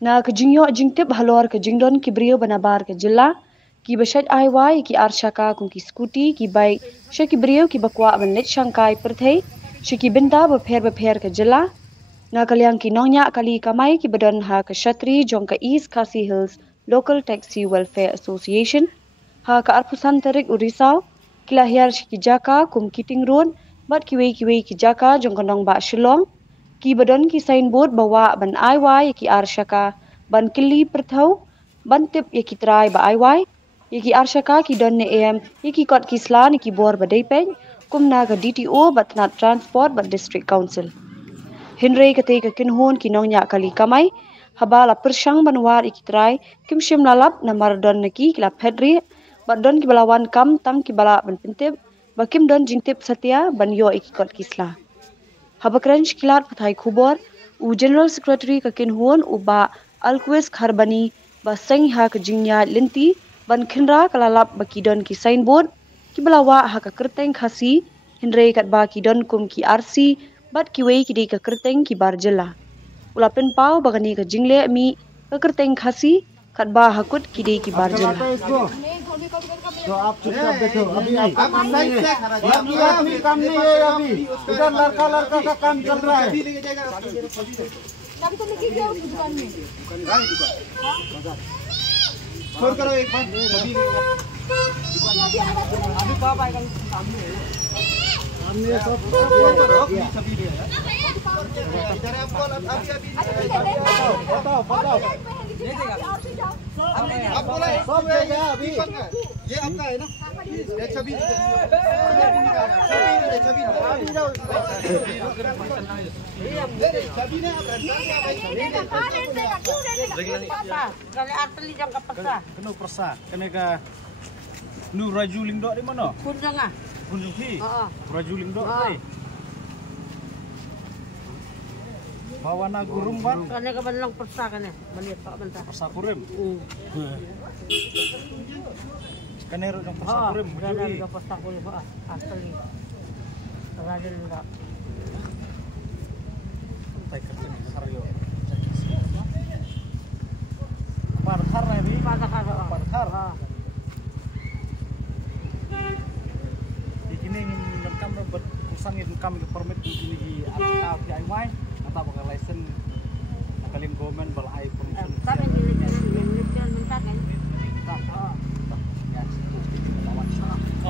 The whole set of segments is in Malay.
Na kejingyo jingtip halor ke jingdon ki brio banabar ke jilla ki bashad aiwai ki arshaka kun ki skuti ki baik she ki brio ki bakwa ban let shangkai perthei she ki binta bapher ke jilla na kalyang ki nonya kali kamai ki badan ha ke shatri jong ka East Khasi Hills Local Taxi Welfare Association ha ka arpusan terik urisau kilahir she ki jaka kum kiting road bat kiwei ki jaka jong kanong ba shillong ki badan ki signboard bawa ban aiwai ki arshaka ban kili perthau ban tip ye ki trai ba aiwai ye ki arshaka ki don ne am ye ki kot ki slan ki bor ba dei pen kum na ga DTO bat na transport ba district council hinrei ka te ka kinhon ki nong nya kali kamai habala persyang banwar ki trai kim shim lalap na mardon na ki la phedri ba don ki balawan kam tang ki bala ban pintip ba kim don jingtip satya ban yo ki kot ki sla habakran kilat pathai khubor u general secretary ka kinhon u ba alquest kharbani ba seng ha ka jingya linti ban khinra kalalap ba kidon ki signboard ki balawa ha ka kerteng khasi hinre kat ba kidon kum ki RC bat ki wei ki de ka kerteng ki barjela ulapen pau bagani ka jingle mi ka kerteng khasi kat ba hakut ki de ki barjela तो आप चुपचाप बैठो अभी आप काम नहीं है अभी काम नहीं है अभी इधर लड़का का काम चल रहा है छोड़ करो एक बार अभी कब आएगा सामने सब बताओ आप बोला सब अभी ये आपका है ना ये छवि kena persa kena ka nu raju lingdok di mana kunjung ah kunjung pi raju lingdok ni bawana gurung ban kena ka banlang persa kena melihat pak bentar persa kurim kena ro persa kurim kena persa kurim asli raju lingdok tai kerja saryo parthar ni parthar ini rekam berurusan rekam ke permit ini atau DIY atau pakai license kalian government bal ai permission tapi minta kan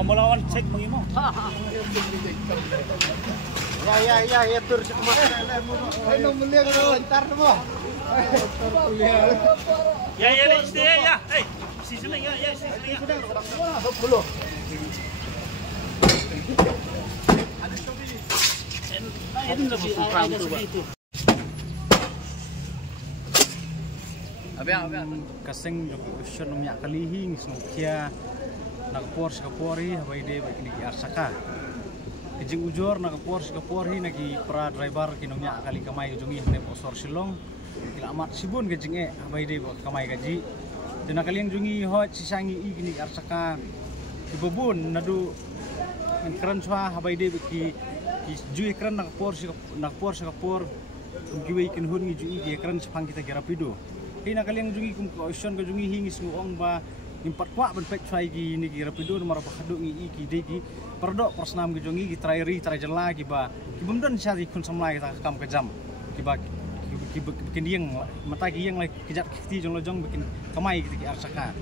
melawan cek mengimu ya tur ayo mulia kalau entar mo ya sini ya sudah kasing question umya kalihing snokya nakapor skapori habai de bakni arsaka kijing ujor nakapor skapori nagi pra driver kinomya kali kamai jungi ne posor silong kila amat sibun kijing habai de kamai gaji dina kalian jungi hot sisangi igni arsaka ibubun nadu kran swa habai de ki jui kran nakapor skapor kumkiwe kinhun ngi jui kran sepang kita gerapido kina kalian jungi kum question ka jungi hingis nguong ba impat kwa ben pek sai gi ni gi rapido nomor ba khadu ngi ki de gi perdo persnam gi jungi gi trairi trajela gi ba ki bumdan sya gi kun samlai ta kam ke jam ki ba ki bikin dieng mata gi yang lai kijat kiti jong lojong bikin kamai gi arsaka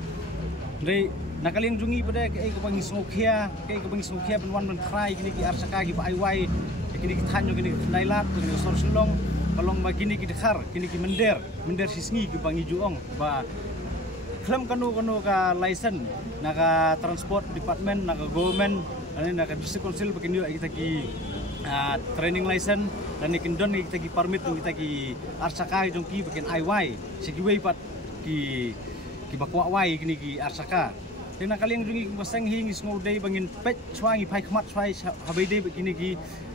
dei na kalian jungi pada ke ko bangi snokia ben wan ben krai gi gi arsaka gi ba ai wai gi gi thanyo gi nailat gi sor sulong kalong bagini ki dekhar kini ki mender sisngi ki bangi juong ba klaim kanu ka license naga transport department naga government ani naga district council begini kita ki training license dan ikin don kita ki permit kita ki arsaka jong ki bikin IY sigiwei pat ki bakwa wai kini ki arsaka tena kalian jungi masang hingis ngudai bangin pet swangi pai khmat swai habede begini ki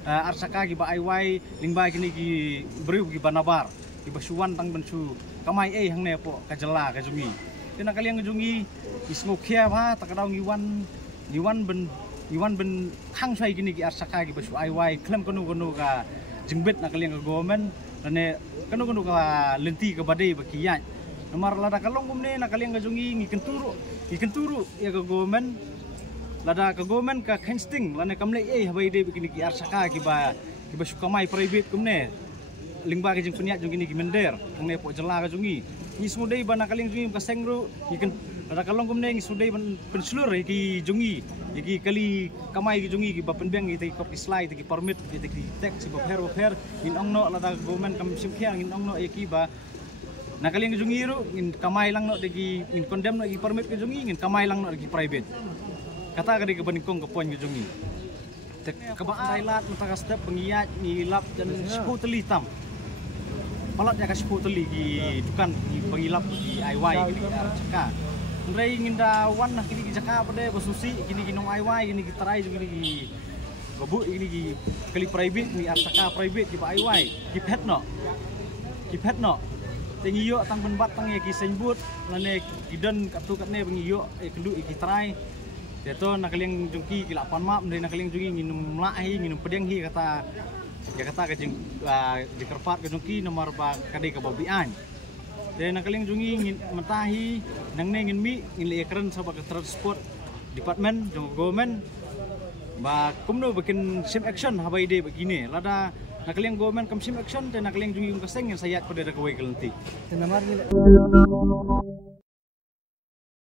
arsaka ki ba IY lingba kini ki beriu ki banabar ki basuan tang bensu kamai hangne po kajela ka jungi tena kalian jungi ismokhia ba takadau ngiwan ben khang swai kini ki arsaka ki basu IY klem kono ka jengbet nakaliang ke government lane kanu ka lenti ke badai bakiyat nomor lada kalong gumne nakaliang ke jungi ngiken turu ya ke government lada ke government ka kensting lane kamle habai de bikini ki arsaka ki ba sukamai private gumne lingba ke jing peniat jungi ni ki mender kangne po jela ke jungi ni sudai ba nakaling jungi ka sengru iken lada kalong gumne ni sudai ban penslur ki jungi iki kali kamai ki jungi ki ba penbeng ki ko slide ki permit ki tax si ba her in ongno lada government kam simkhiang in ongno ki ba nakaling jungi ru in kamai lang no de ki in condemn no ki permit ki jungi in kamai lang no ki private kata ka di kebanikong ke poin ki jungi kebaan lat mata step pengiat ngilap dan seputeli tam palat ya kasih seputeli ki dukan ki pengilap ki IY ki caka ndrai nginda wan nak kini ki caka pade basusi kini ki nong IY kini ki tarai kini ki babu kini ki kali private ni caka private ki IY ki pet no tengi yo tang penbat tang ya ki senbut lane gidan katu katne pengiyo kendu ki tarai Teto nakaliang jungki kilapan map dari nakaliang jungki nginum lahi nginum pedeng hi kata ka jeng di kerpat ke jungki nomor ba kadai ke babian. Dan nakaliang jungki ngin mentahi nang ne ngin mi ngin le keren sabak transport department jung government ba kumno bikin sim action habai de begini lada nakaliang government kam sim action dan nakaliang jungki kaseng yang sayat pada da kawai kelenti. Namar